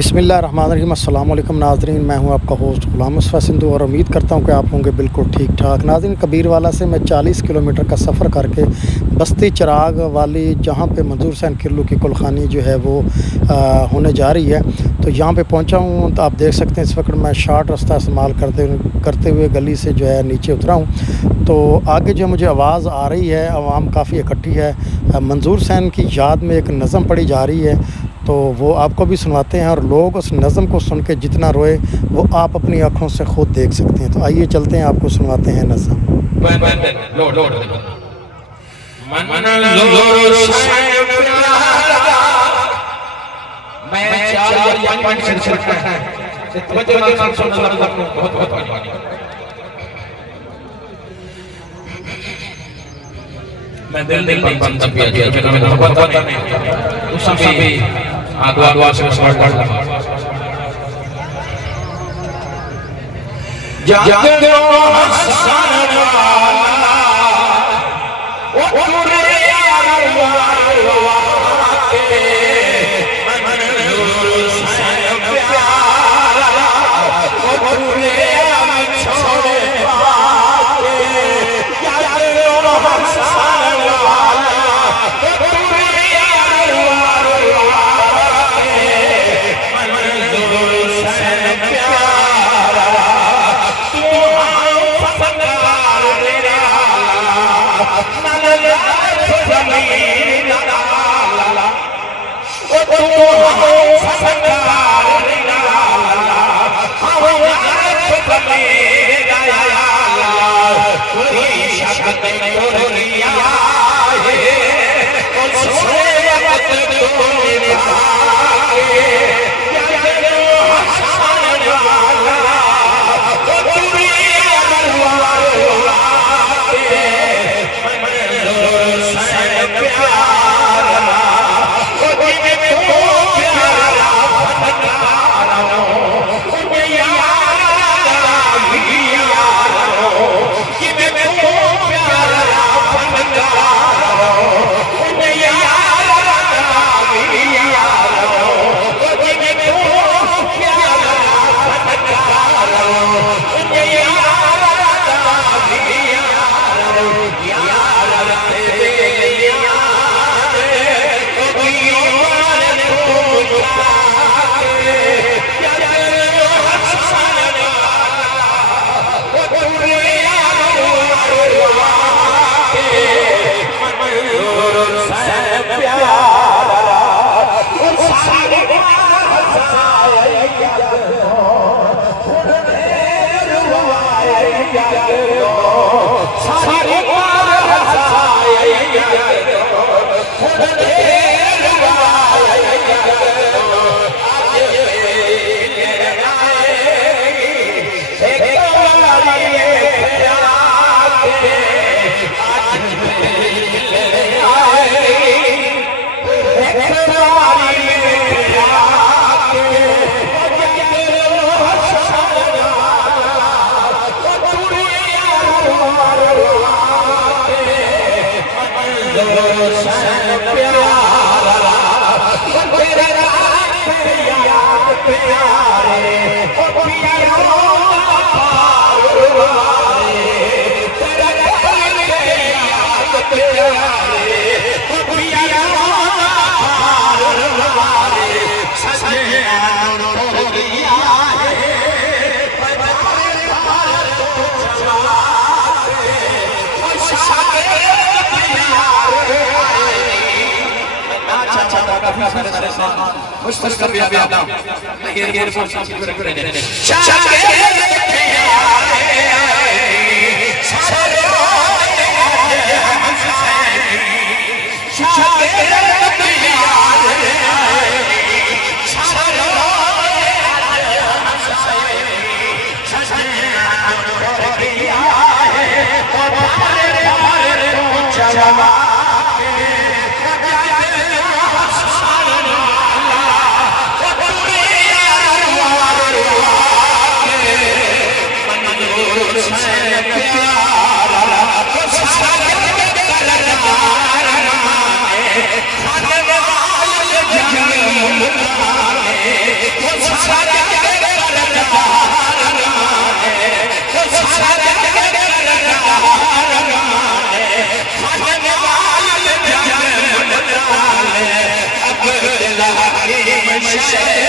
बिस्मिल्लाहिर्रहमानिर्रहीम अस्सलाम वालेकुम नाज़रीन, मैं हूं आपका होस्ट ग़ुलाम मुस्तफ़ा सिंधु और उम्मीद करता हूं कि आप होंगे बिल्कुल ठीक ठाक। नाज़रीन, कबीरवाला से मैं 40 किलोमीटर का सफ़र करके बस्ती चिराग वाली, जहां पे मंजूर हुसैन किरलू की कुलखानी जो है वो होने जा रही है, तो यहां पे पहुंचा हूं। तो आप देख सकते हैं इस वक्त मैं शॉर्ट रास्ता इस्तेमाल करते हुए गली से जो है नीचे उतरा हूँ। तो आगे जो मुझे आवाज़ आ रही है, आवाम काफ़ी इकट्ठी है। मंजूर हुसैन की याद में एक नज़म पढ़ी जा रही है, तो वो आपको भी सुनवाते हैं और लोग उस नज़म को सुन के जितना रोए वो आप अपनी आँखों से खुद देख सकते हैं। तो आइए चलते हैं, आपको सुनवाते हैं नज़म। मैं दिल बंद पिया जो मैं मोहब्बत नहीं उस समय दुआ से पढ़ जागो हसन वाला ओ तुरे अरवा के मन हुसैन प्यारा ओ तुरे छोड़े पाके जागो हसन वाला ओ तुरे अरवा के मन हुसैन प्यारा Bye.